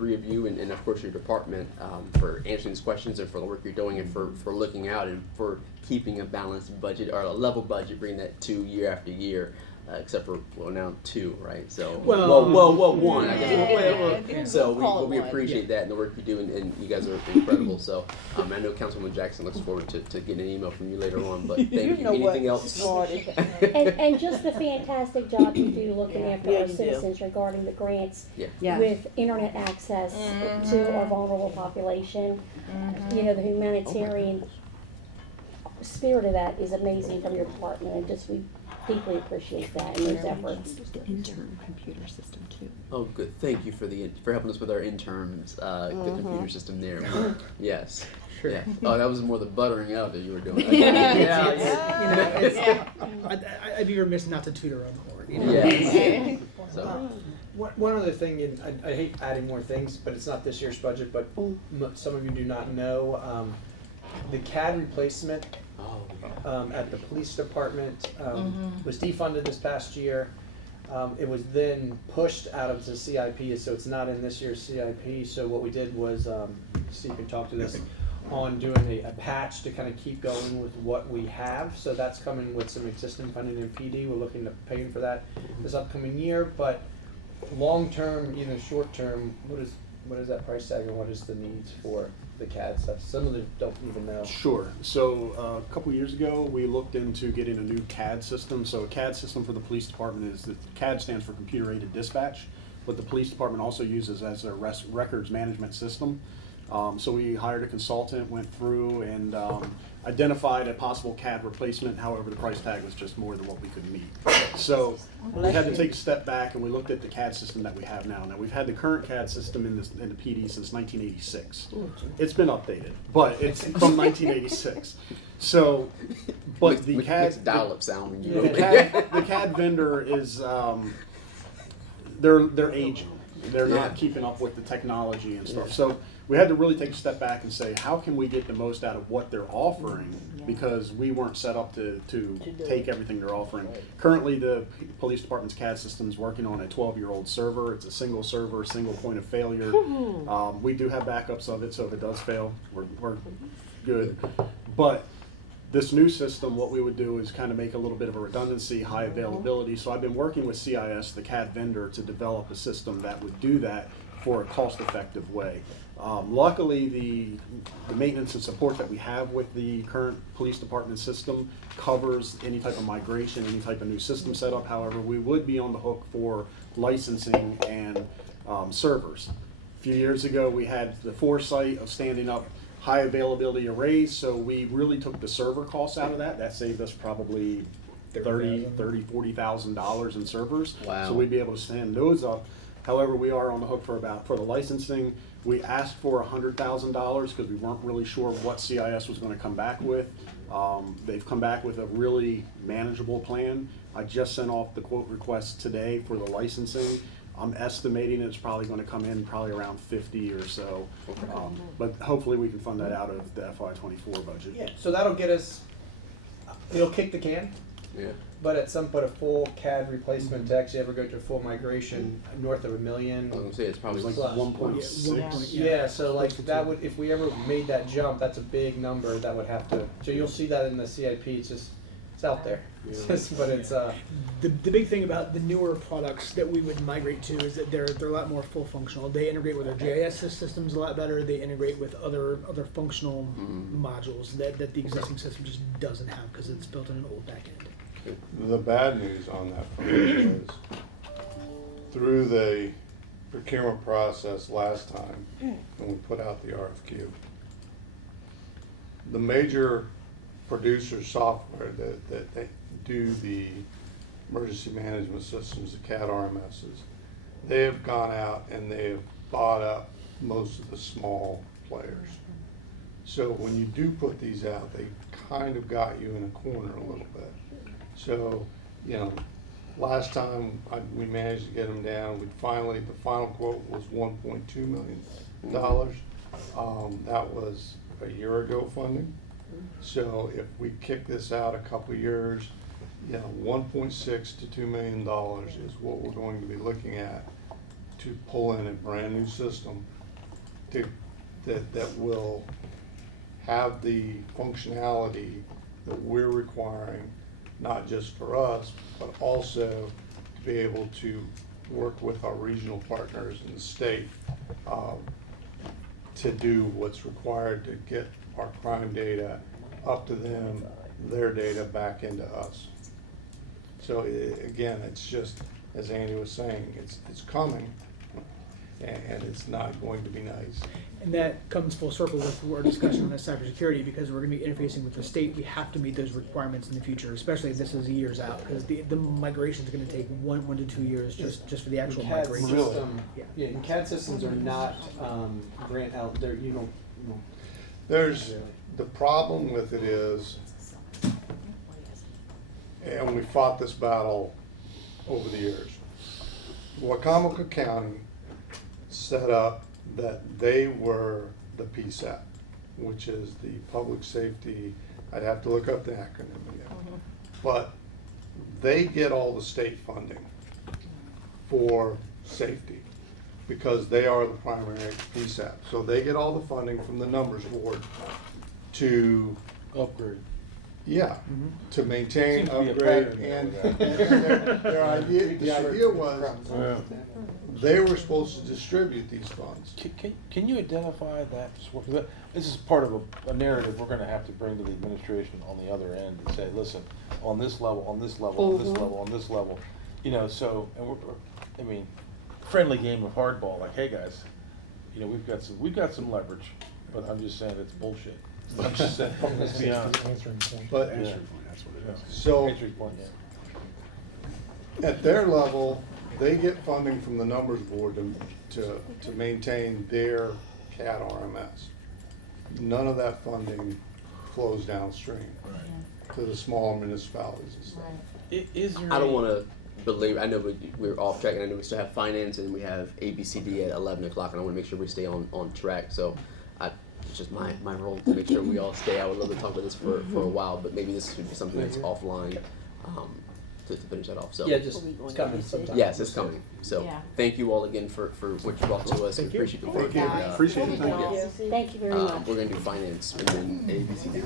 three of you and of course your department for answering these questions and for the work you're doing and for looking out and for keeping a balanced budget or a level budget, bringing that to year after year. Except for now 2, right? So well, 1. I guess. So we appreciate that and the work you do, and you guys are incredible. So I know Councilwoman Jackson looks forward to getting an email from you later on. But thank you. Anything else? and just the fantastic job you do looking after our citizens regarding the grants with internet access to our vulnerable population. You know, the humanitarian spirit of that is amazing from your department, and just we deeply appreciate that and those efforts. The intern computer system too. Oh, good. Thank you for helping us with our interns, the computer system there. Yes. Sure. Yeah. Oh, that was more the buttering out that you were doing. I'd be remiss not to toot our own horn. You know? Yeah. So. One other thing, and I hate adding more things, but it's not this year's budget, but some of you do not know, the CAD replacement at the police department was defunded this past year. It was then pushed out of the CIP, so it's not in this year's CIP. So what we did was, Steve can talk to this, on doing a patch to kind of keep going with what we have. So that's coming with some existing funding in PD. We're looking to pay for that this upcoming year. But long term, even short term, what is that price tag and what is the needs for the CAD stuff? Some of them don't even know. Sure. So a couple years ago, we looked into getting a new CAD system. So a CAD system for the police department is CAD stands for computer aided dispatch, but the police department also uses as a records management system. So we hired a consultant, went through and identified a possible CAD replacement. However, the price tag was just more than what we could meet. So we had to take a step back and we looked at the CAD system that we have now. Now we've had the current CAD system in the PD since 1986. It's been updated, but it's from 1986. So, but the CAD dial-up sound when you the CAD vendor is they're aging. They're not keeping up with the technology and stuff. So we had to really take a step back and say, how can we get the most out of what they're offering? Because we weren't set up to take everything they're offering. Currently, the police department's CAD system is working on a 12-year-old server. It's a single server, single point of failure. We do have backups of it, so if it does fail, we're good. But this new system, what we would do is kind of make a little bit of a redundancy, high availability. So I've been working with CIS, the CAD vendor, to develop a system that would do that for a cost-effective way. Luckily, the maintenance and support that we have with the current police department system covers any type of migration, any type of new system setup. However, we would be on the hook for licensing and servers. A few years ago, we had the foresight of standing up high availability arrays, so we really took the server costs out of that. That saved us probably $40,000 in servers. Wow. So we'd be able to stand those up. However, we are on the hook for the licensing. We asked for $100,000 because we weren't really sure what CIS was going to come back with. They've come back with a really manageable plan. I just sent off the quote request today for the licensing. I'm estimating it's probably going to come in probably around 50 or so, but hopefully we can fund that out of the FY24 budget. Yeah, so that'll get us, it'll kick the can. Yeah. But at some point, a full CAD replacement to actually ever go to full migration north of $1 million. I was gonna say it's probably It's like like 1.6. Yeah, so like that would, if we ever made that jump, that's a big number that would have to. So you'll see that in the CIP. It's out there. But it's the big thing about the newer products that we would migrate to is that they're a lot more full functional. They integrate with our GIS systems a lot better. They integrate with other functional modules that the existing system just doesn't have because it's built on an old back end. The bad news on that front is through the procurement process last time when we put out the RFQ, the major producer software that do the emergency management systems, the CAD RMSs, they have gone out and they have bought up most of the small players. So when you do put these out, they kind of got you in a corner a little bit. So, you know, last time we managed to get them down, the final quote was $1.2 million. That was a year ago funding. So if we kick this out a couple years, you know, $1.6 to $2 million is what we're going to be looking at to pull in a brand new system that will have the functionality that we're requiring, not just for us, but also to be able to work with our regional partners in the state to do what's required to get our crime data up to them, their data back into us. So again, it's just, as Andy was saying, it's coming, and it's not going to be nice. And that comes full circle with our discussion on cybersecurity, because we're going to be interfacing with the state. We have to meet those requirements in the future, especially if this is years out, because the migration is going to take 1 to 2 years just for the actual CAD migration. system, Yeah. yeah, and CAD systems are not grant out. They're There's, the problem with it is, and we fought this battle over the years. Wacomico County set up that they were the PSAP, which is the Public Safety, I'd have to look up the acronym again. But they get all the state funding for safety because they are the primary PSAP. So they get all the funding from the numbers board to, Upgrade. yeah, to maintain, Seems to be a upgrade, pattern there and with that. their idea, the idea was Yeah. they were supposed to distribute these funds. Can you identify that? This is part of a narrative we're gonna have to bring to the administration on the other end and say, listen, on this level, on this level, on this level, on this level, you know, so, and I mean, friendly game of hardball, like, hey, guys, you know, we've got some leverage, but I'm just saying it's bullshit. I'm just saying, let's be honest. But, Yeah. so, Entry point, yeah. at their level, they get funding from the numbers board to maintain their CAD RMS. None of that funding flows downstream to the smaller municipalities and stuff. Is there I don't any- want to believe. I know we're off track, and I know we still have finance, and we have ABCD at 11 o'clock, and I want to make sure we stay on track. So, it's just my role to make sure we all stay. I would love to talk about this for a while, but maybe this should be something that's offline to finish that off. So, yeah, just it's coming sometime. yes, it's coming. So, Yeah. thank you all again for what you brought to us. Thank We you. appreciate the Thank you. work. Appreciate it. Thank you. Thank you very much. We're going to do finance and then ABCD.